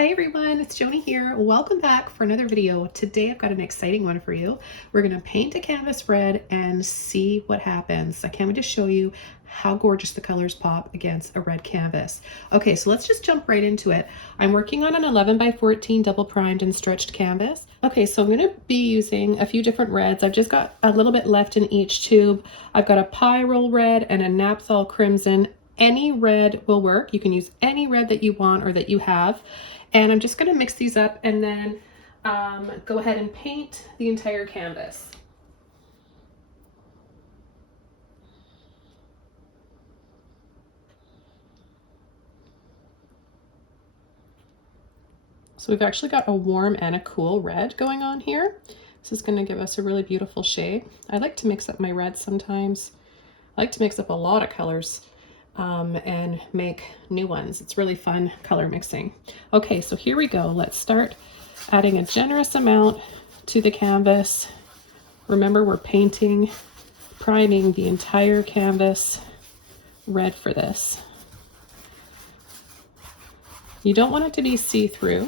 Hi everyone, it's Joni here. Welcome back for another video. Today I've got an exciting one for you. We're going to paint a canvas red and see what happens. I can't wait to show you how gorgeous the colors pop against a red canvas. Okay, so let's just jump right into it. I'm working on an 11 by 14 double primed and stretched canvas. Okay, so I'm going to be using a few different reds. I've just got a little bit left in each tube. I've got a pyrol red and a Napthol crimson. Any red will work. You can use any red that you want or that you have. And I'm just going to mix these up and then go ahead and paint the entire canvas. So we've actually got a warm and a cool red going on here. This is going to give us a really beautiful shade. I like to mix up my reds sometimes. I like to mix up a lot of colors and make new ones. It's really fun color mixing. Okay, so here we go. Let's start adding a generous amount to the canvas. Remember, we're priming the entire canvas red for this. You don't want it to be see-through,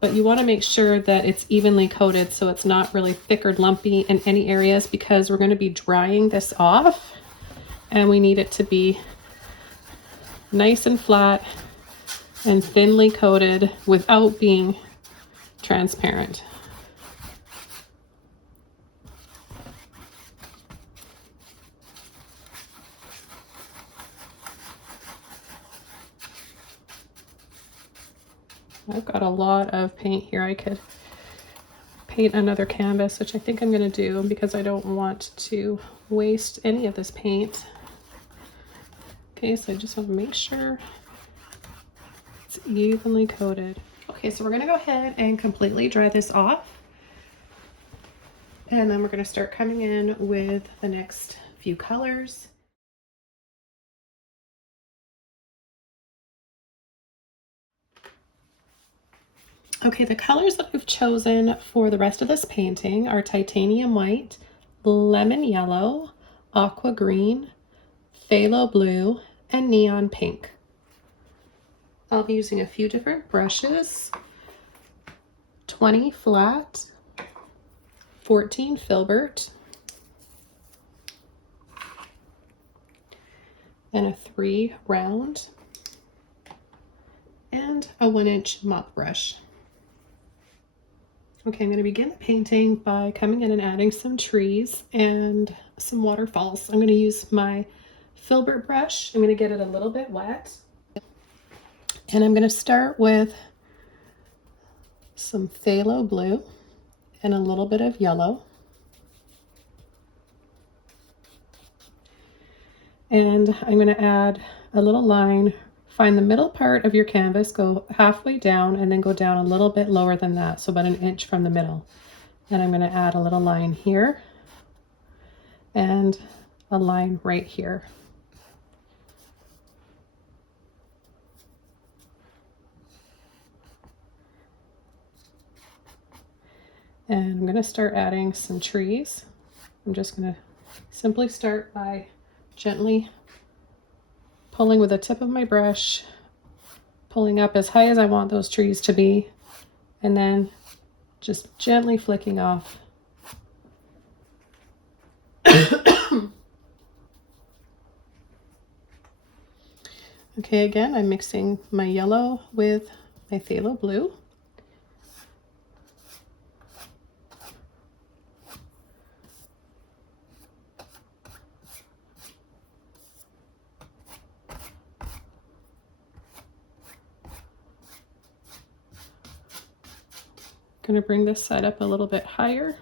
but you want to make sure that it's evenly coated so it's not really thick or lumpy in any areas, because we're going to be drying this off and we need it to be nice and flat and thinly coated without being transparent. I've got a lot of paint here. I could paint another canvas, which I think I'm going to do because I don't want to waste any of this paint. Okay, so I just want to make sure it's evenly coated. Okay, so we're going to go ahead and completely dry this off. And then we're going to start coming in with the next few colors. Okay, the colors that I've chosen for the rest of this painting are titanium white, lemon yellow, aqua green, phthalo blue, and neon pink. I'll be using a few different brushes, 20 flat, 14 filbert, and a 3 round, and a 1-inch mop brush. Okay, I'm going to begin the painting by coming in and adding some trees and some waterfalls. I'm going to use my filbert brush. I'm going to get it a little bit wet. And I'm going to start with some phthalo blue and a little bit of yellow. And I'm going to add a little line. Find the middle part of your canvas, go halfway down, and then go down a little bit lower than that, so about 1 inch from the middle. And I'm going to add a little line here and a line right here. And I'm going to start adding some trees. I'm just going to simply start by gently pulling with the tip of my brush, pulling up as high as I want those trees to be, and then just gently flicking off. Okay, again, I'm mixing my yellow with my phthalo blue. Going to bring this side up a little bit higher.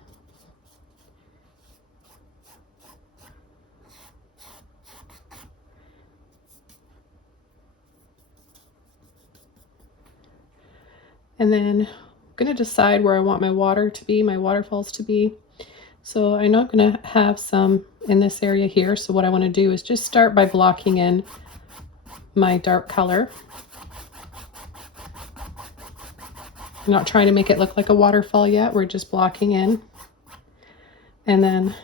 And then I'm going to decide where I want my water to be, my waterfalls to be. So I know I'm going to have some in this area here. So what I want to do is just start by blocking in my dark color. I'm not trying to make it look like a waterfall yet. We're just blocking in. And then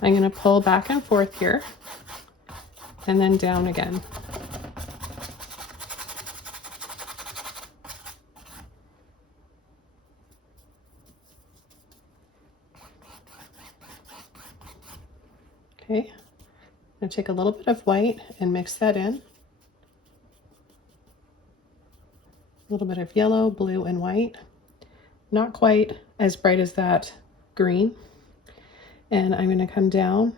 I'm going to pull back and forth here and then down again. Okay, I'm going to take a little bit of white and mix that in. A little bit of yellow, blue, and white. Not quite as bright as that green. And I'm going to come down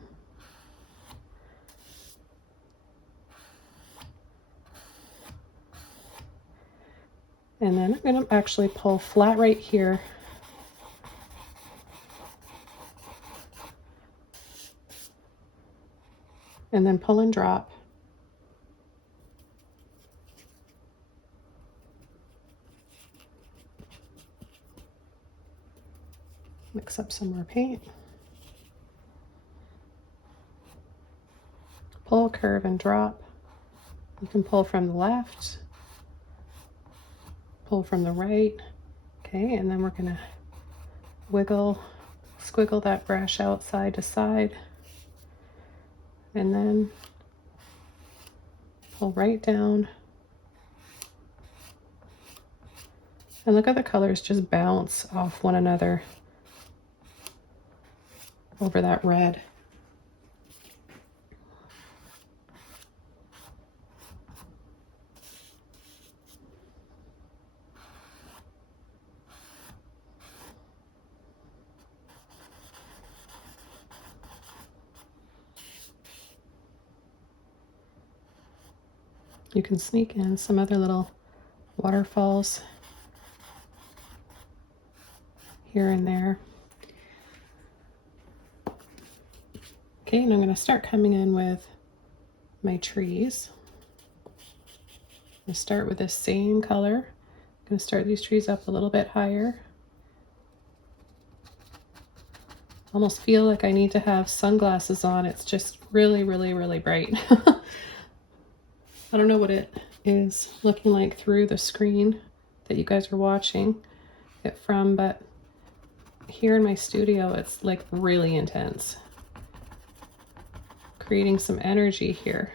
and then I'm going to actually pull flat right here and then pull and drop. Mix up some more paint. Pull, curve, and drop. You can pull from the left, pull from the right. Okay, and then we're going to squiggle that brush out side to side, and then pull right down. And look at the colors just bounce off one another over that red. You can sneak in some other little waterfalls here and there. Okay, and I'm going to start coming in with my trees. I'm going to start with this same color. I'm going to start these trees up a little bit higher. Almost feel like I need to have sunglasses on. It's just really, really, really bright. I don't know what it is looking like through the screen that you guys are watching it from, but here in my studio, it's like really intense. Creating some energy here.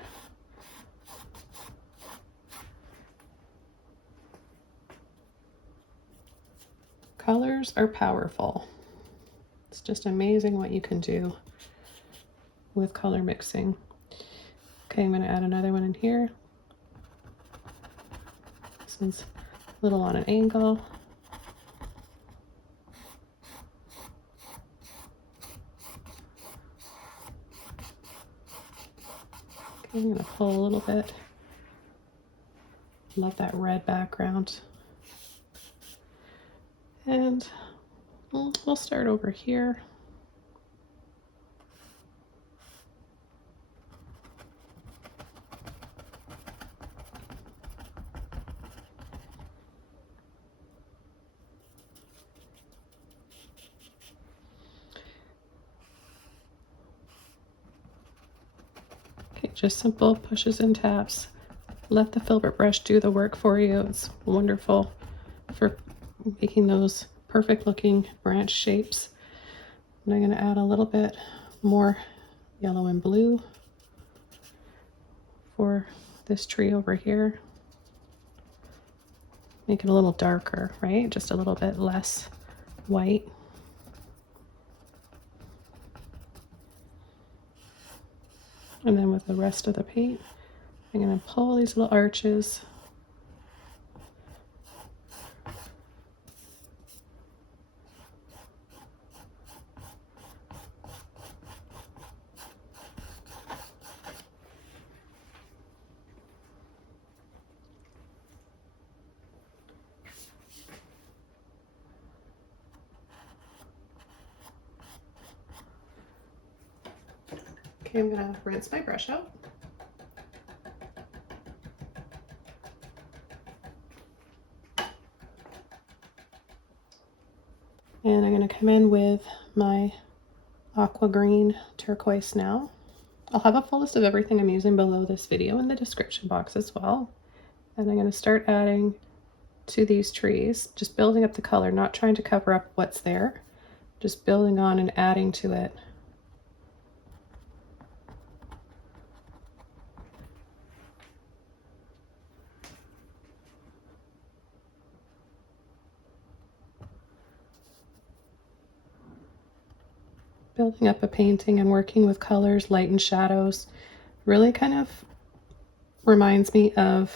Colors are powerful. It's just amazing what you can do with color mixing. Okay, I'm going to add another one in here. This one's a little on an angle. Okay, I'm going to pull a little bit. Love that red background. And we'll start over here. Okay, just simple pushes and taps. Let the filbert brush do the work for you. It's wonderful for making those perfect looking branch shapes. And I'm going to add a little bit more yellow and blue for this tree over here. Make it a little darker, right? Just a little bit less white. And then with the rest of the paint, I'm going to pull these little arches. Okay, I'm going to rinse my brush out. And I'm going to come in with my aqua green turquoise now. I'll have a full list of everything I'm using below this video in the description box as well. And I'm going to start adding to these trees, just building up the color, not trying to cover up what's there, just building on and adding to it. building up a painting and working with colors, light and shadows, really kind of reminds me of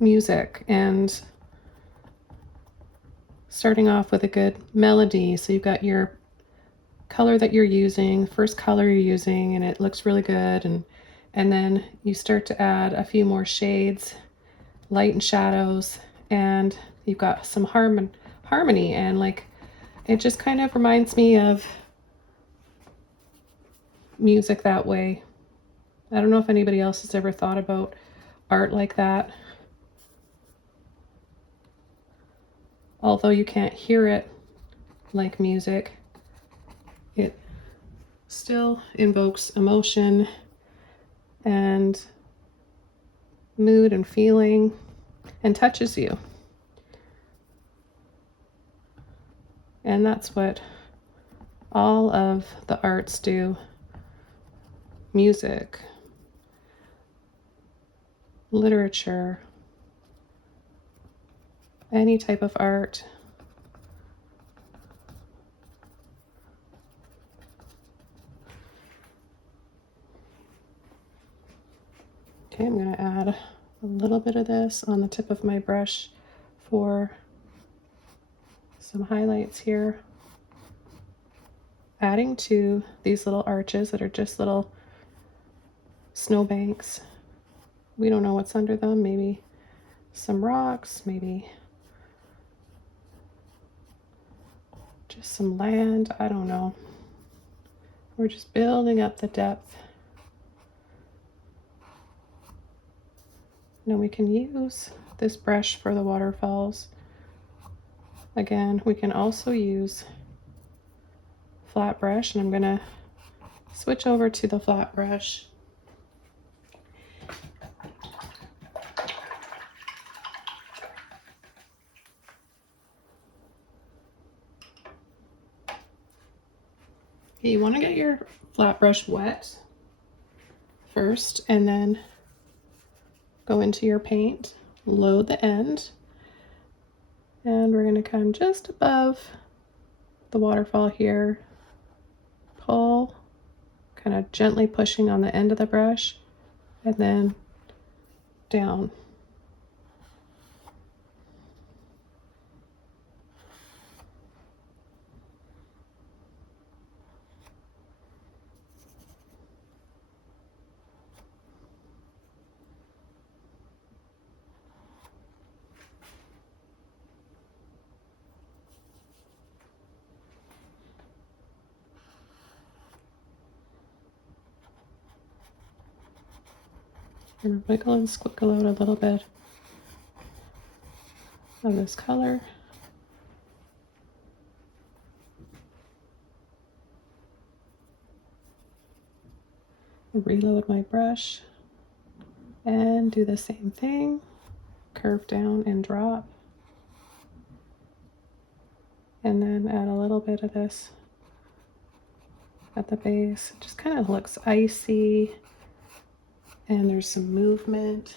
music, and starting off with a good melody. So you've got your color that you're using, first color you're using, and it looks really good, and then you start to add a few more shades, light and shadows, and you've got some harmony, and like it just kind of reminds me of music that way. I don't know if anybody else has ever thought about art like that. Although you can't hear it like music, it still invokes emotion and mood and feeling and touches you. And that's what all of the arts do. Music, literature, any type of art. Okay, I'm going to add a little bit of this on the tip of my brush for some highlights here. Adding to these little arches that are just little snowbanks. We don't know what's under them. Maybe some rocks, maybe just some land. I don't know. We're just building up the depth. Now we can use this brush for the waterfalls. Again, we can also use flat brush, and I'm going to switch over to the flat brush. Okay, you want to get your flat brush wet first, and then go into your paint, load the end, and we're going to come just above the waterfall here, pull, kind of gently pushing on the end of the brush, and then down. And wiggle and squiggle out a little bit of this color. Reload my brush and do the same thing. Curve down and drop. And then add a little bit of this at the base. It just kind of looks icy, and there's some movement.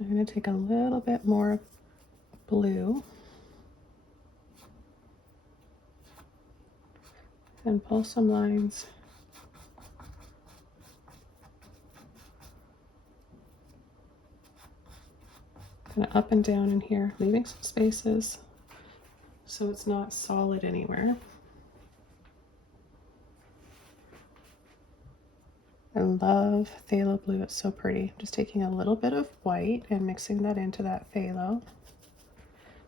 I'm going to take a little bit more blue and pull some lines. Kind of up and down in here, leaving some spaces so it's not solid anywhere. I love phthalo blue, it's so pretty. Just taking a little bit of white and mixing that into that phthalo.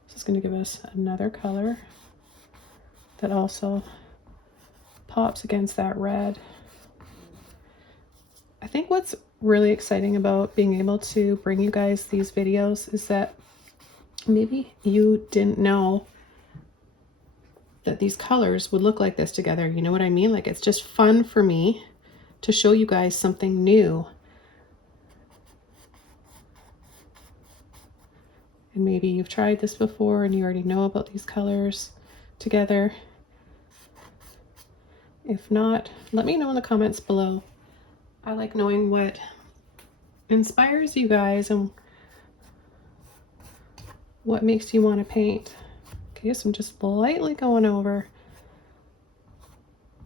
This is going to give us another color that also pops against that red. I think what's really exciting about being able to bring you guys these videos is that maybe you didn't know that these colors would look like this together. You know what I mean? Like, it's just fun for me to show you guys something new. And maybe you've tried this before and you already know about these colors together. If not, let me know in the comments below. I like knowing what inspires you guys and what makes you want to paint. Okay, so I'm just lightly going over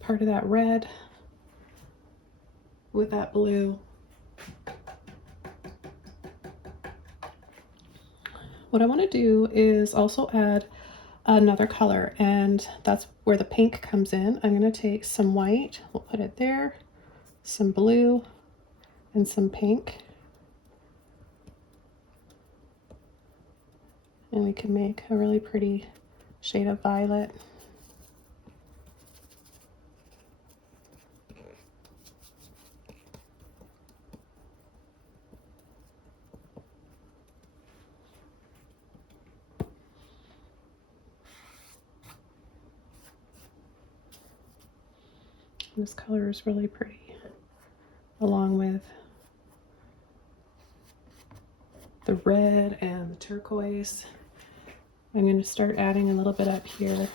part of that red with that blue. What I want to do is also add another color, and that's where the pink comes in. I'm going to take some white, we'll put it there, some blue, and some pink. And we can make a really pretty shade of violet. This color is really pretty, along with the red and the turquoise. I'm going to start adding a little bit up here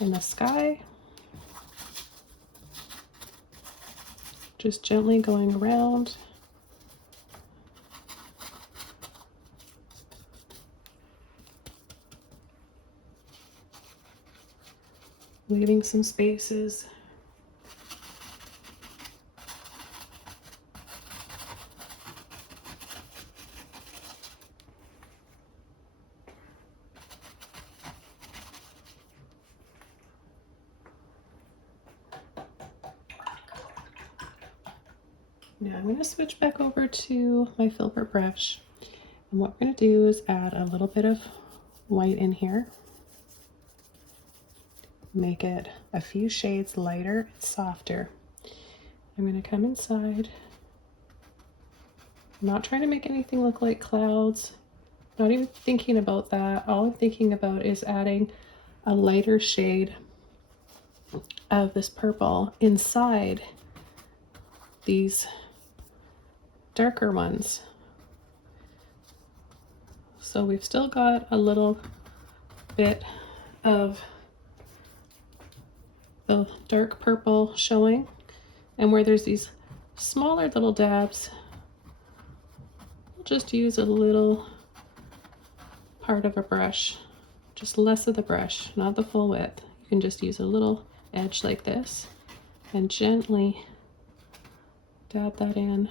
in the sky. Just gently going around. Leaving some spaces. Now I'm going to switch back over to my filbert brush, and what we're going to do is add a little bit of white in here, make it a few shades lighter and softer. I'm going to come inside. I'm not trying to make anything look like clouds, not even thinking about that. All I'm thinking about is adding a lighter shade of this purple inside these darker ones. So we've still got a little bit of the dark purple showing, and where there's these smaller little dabs, we'll just use a little part of a brush, just less of the brush, not the full width. You can just use a little edge like this and gently dab that in.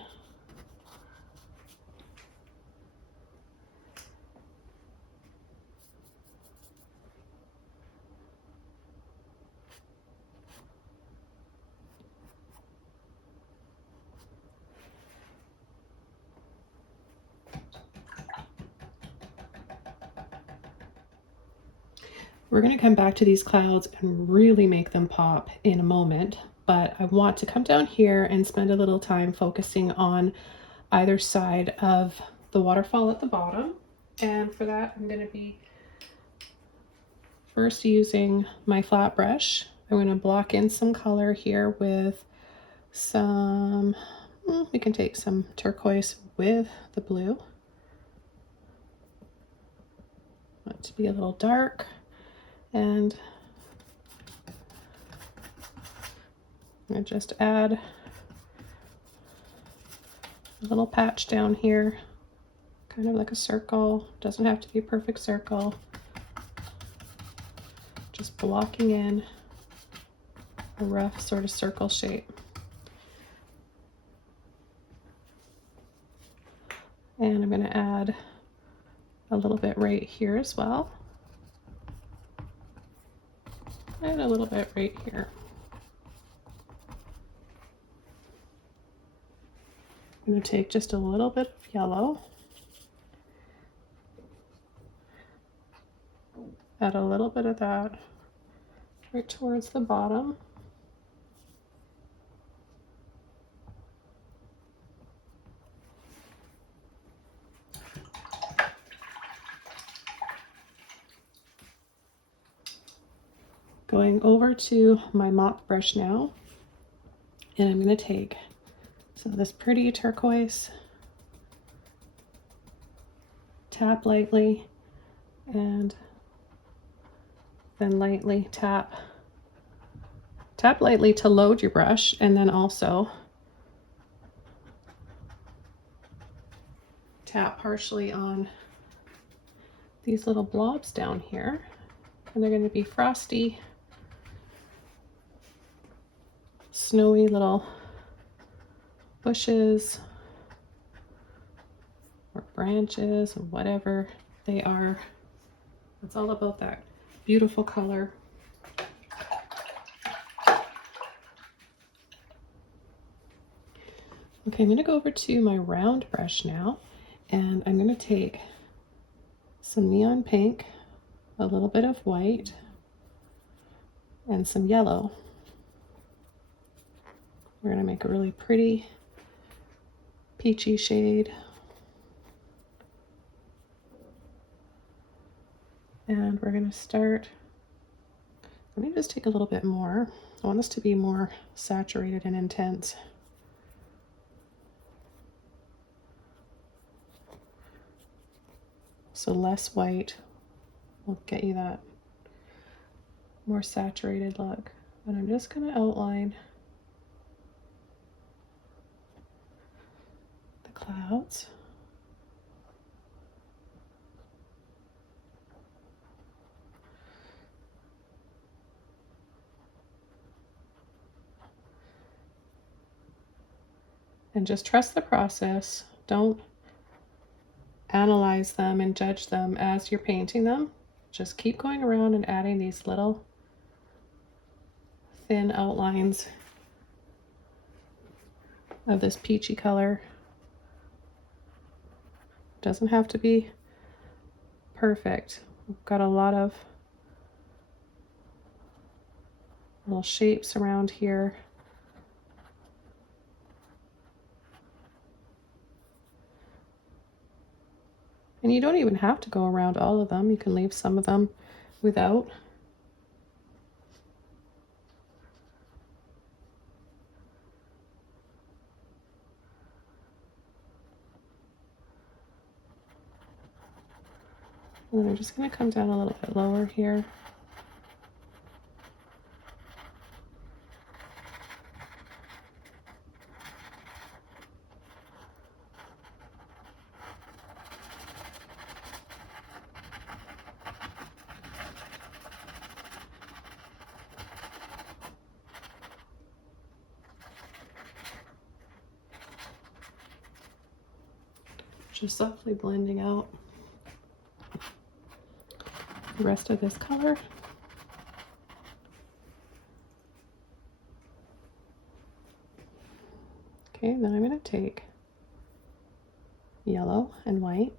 We're going to come back to these clouds and really make them pop in a moment, but I want to come down here and spend a little time focusing on either side of the waterfall at the bottom. And for that, I'm going to be first using my flat brush. I'm going to block in some color here with some, we can take some turquoise with the blue. Want it to be a little dark. And I just add a little patch down here, kind of like a circle. Doesn't have to be a perfect circle. Just blocking in a rough sort of circle shape. And I'm going to add a little bit right here as well. And a little bit right here. I'm going to take just a little bit of yellow, add a little bit of that right towards the bottom. Going over to my mop brush now, and I'm going to take some of this pretty turquoise, tap lightly, and then lightly tap. Tap lightly to load your brush, and then also tap partially on these little blobs down here, and they're going to be frosty, snowy little bushes or branches or whatever they are. It's all about that beautiful color. Okay, I'm going to go over to my round brush now, and I'm going to take some neon pink, a little bit of white, and some yellow. We're going to make a really pretty peachy shade. And we're going to start, let me just take a little bit more. I want this to be more saturated and intense. So less white will get you that more saturated look. And I'm just going to outline the clouds. And just trust the process. Don't analyze them and judge them as you're painting them. Just keep going around and adding these little thin outlines of this peachy color. Doesn't have to be perfect. We've got a lot of little shapes around here. And you don't even have to go around all of them. You can leave some of them without. And then I'm just going to come down a little bit lower here. Just softly blending out the rest of this color. Okay, then I'm going to take yellow and white.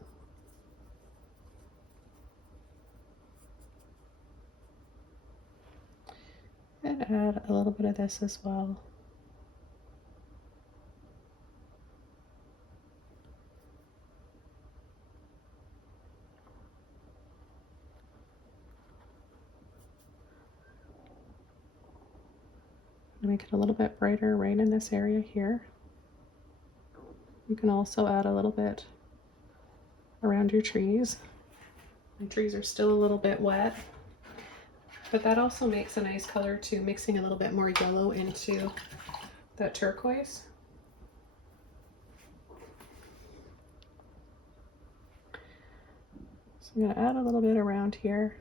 And add a little bit of this as well. Make it a little bit brighter right in this area here. You can also add a little bit around your trees. My trees are still a little bit wet, but that also makes a nice color too, mixing a little bit more yellow into that turquoise. So I'm going to add a little bit around here.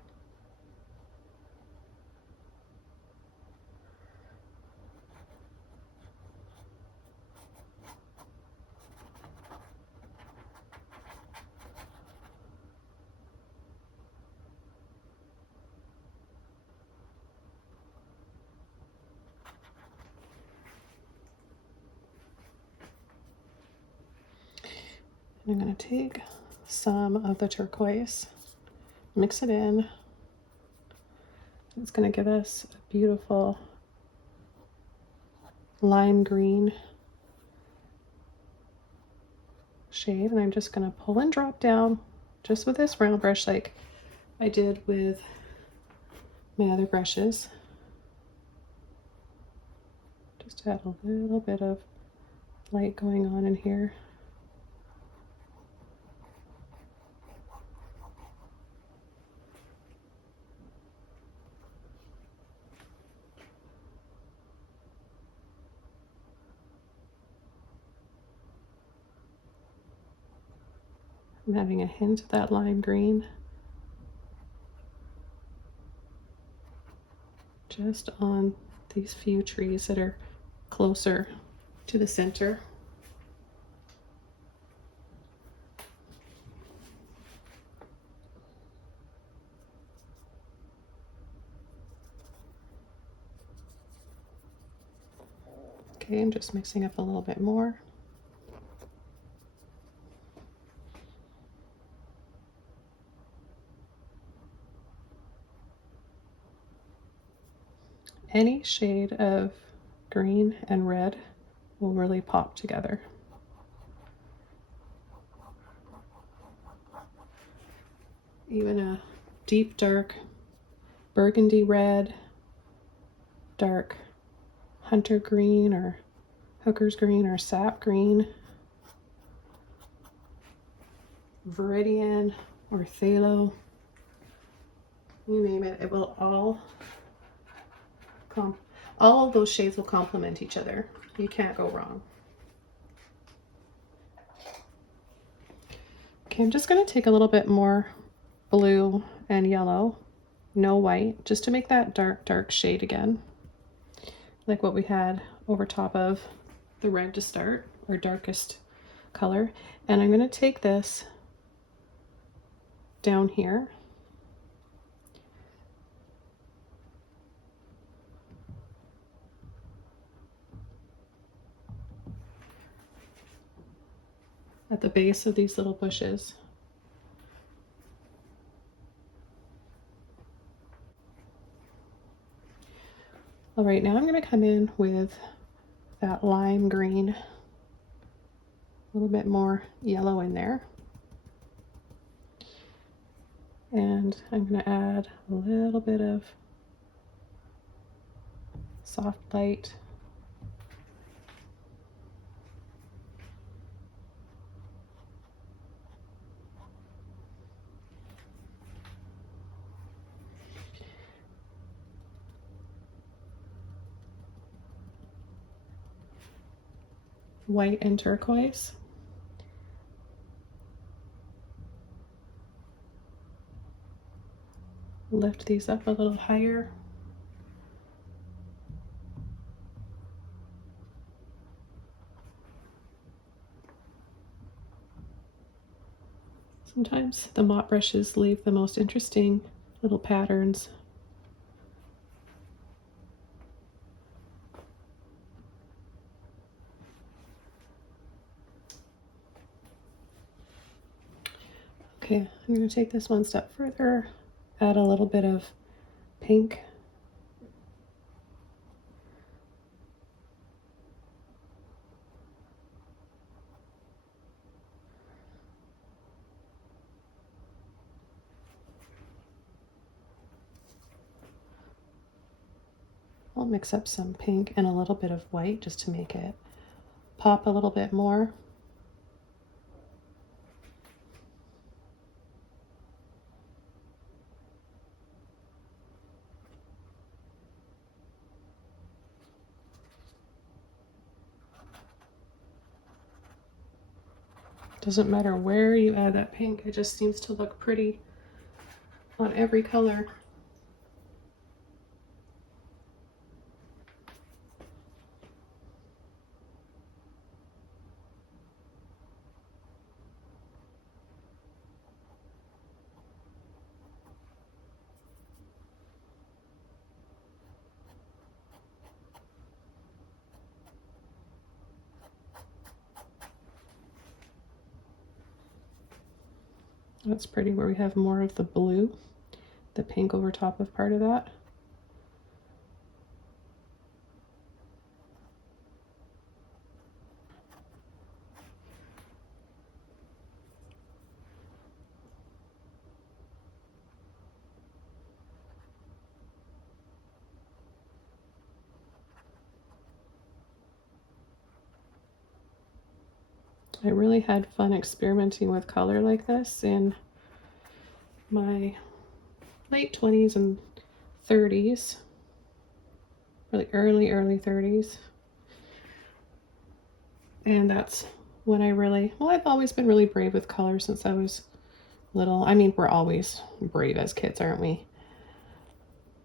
I'm going to take some of the turquoise, mix it in. It's going to give us a beautiful lime green shade, and I'm just going to pull and drop down just with this round brush like I did with my other brushes. Just add a little bit of light going on in here. I'm having a hint of that lime green just on these few trees that are closer to the center. Okay, I'm just mixing up a little bit more. Any shade of green and red will really pop together. Even a deep dark burgundy red, dark hunter green or hooker's green or sap green, viridian or phthalo, you name it, it will all of those shades will complement each other. You can't go wrong. Okay, I'm just going to take a little bit more blue and yellow, no white, just to make that dark shade again, like what we had over top of the red to start, our darkest color. And I'm going to take this down here at the base of these little bushes. All right, now I'm going to come in with that lime green, a little bit more yellow in there. And I'm going to add a little bit of soft light. White and turquoise. Lift these up a little higher. Sometimes the mop brushes leave the most interesting little patterns. Okay, I'm going to take this one step further, add a little bit of pink. I'll mix up some pink and a little bit of white just to make it pop a little bit more. Doesn't matter where you add that pink, it just seems to look pretty on every color. That's pretty, where we have more of the blue, the pink over top of part of that. I really had fun experimenting with color like this in my late 20s and 30s, really early 30s. And that's when I really, well, I've always been really brave with color since I was little. I mean, we're always brave as kids, aren't we?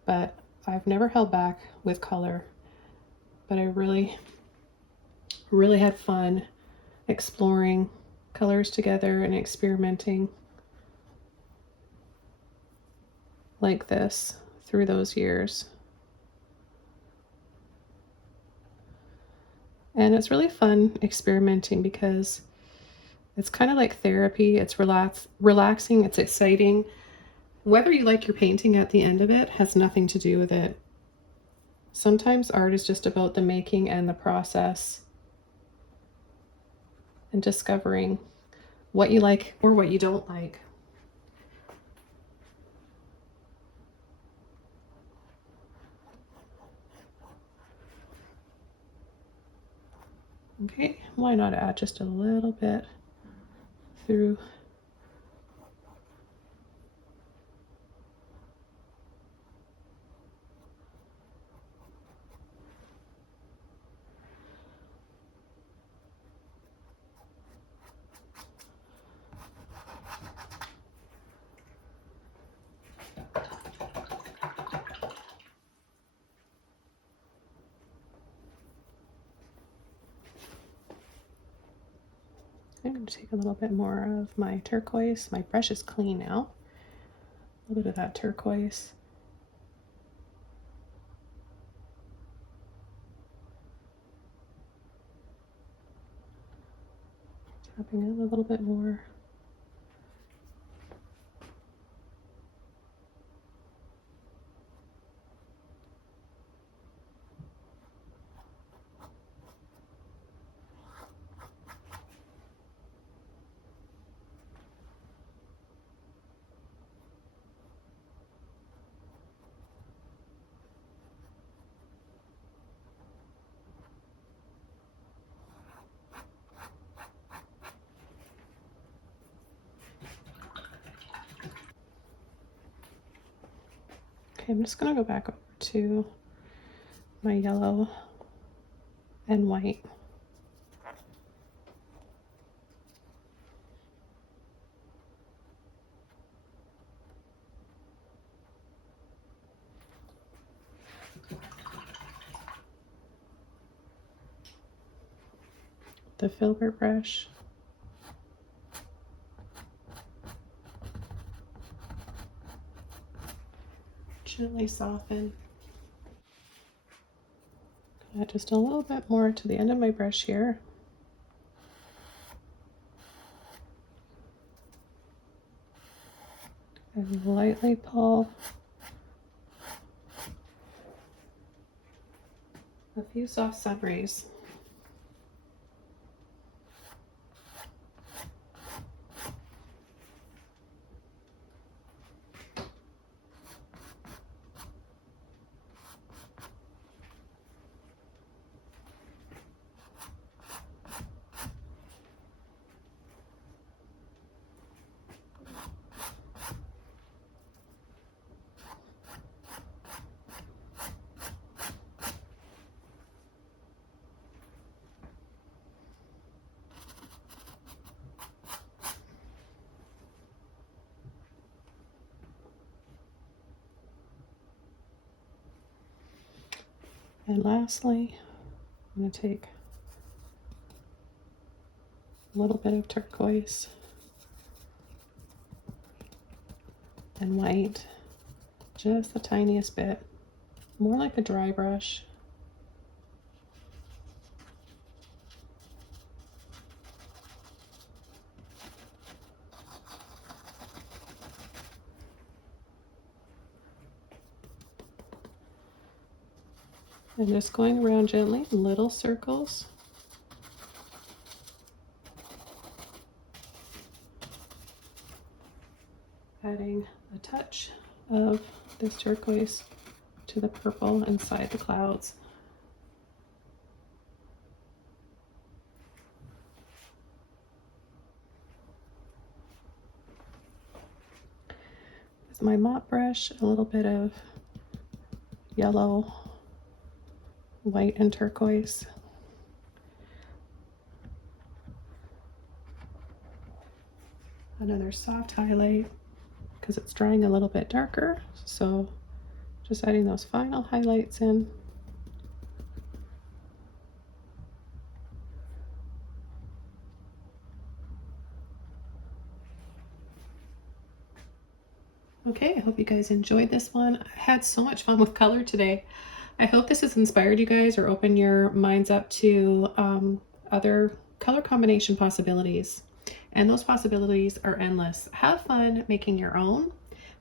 But I've never held back with color. But I really had fun exploring colors together and experimenting like this through those years. And it's really fun experimenting because it's kind of like therapy. It's relaxing, it's exciting. Whether you like your painting at the end of it has nothing to do with it. Sometimes art is just about the making and the process and discovering what you like or what you don't like. Okay, why not add just a little bit through. I'm going to take a little bit more of my turquoise. My brush is clean now. A little bit of that turquoise. Tapping it a little bit more. Okay, I'm just going to go back over to my yellow and white. The filbert brush. Gently soften. Add just a little bit more to the end of my brush here. And lightly pull a few soft sun rays. And lastly, I'm going to take a little bit of turquoise and white, just the tiniest bit, more like a dry brush. And just going around gently, little circles. Adding a touch of this turquoise to the purple inside the clouds. With my mop brush, a little bit of yellow, white, and turquoise. Another soft highlight because it's drying a little bit darker. So just adding those final highlights in. Okay, I hope you guys enjoyed this one. I had so much fun with color today. I hope this has inspired you guys or opened your minds up to other color combination possibilities. And those possibilities are endless. Have fun making your own.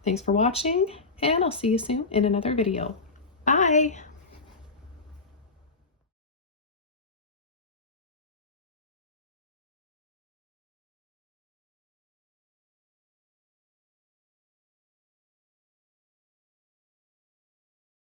Thanks for watching, and I'll see you soon in another video. Bye!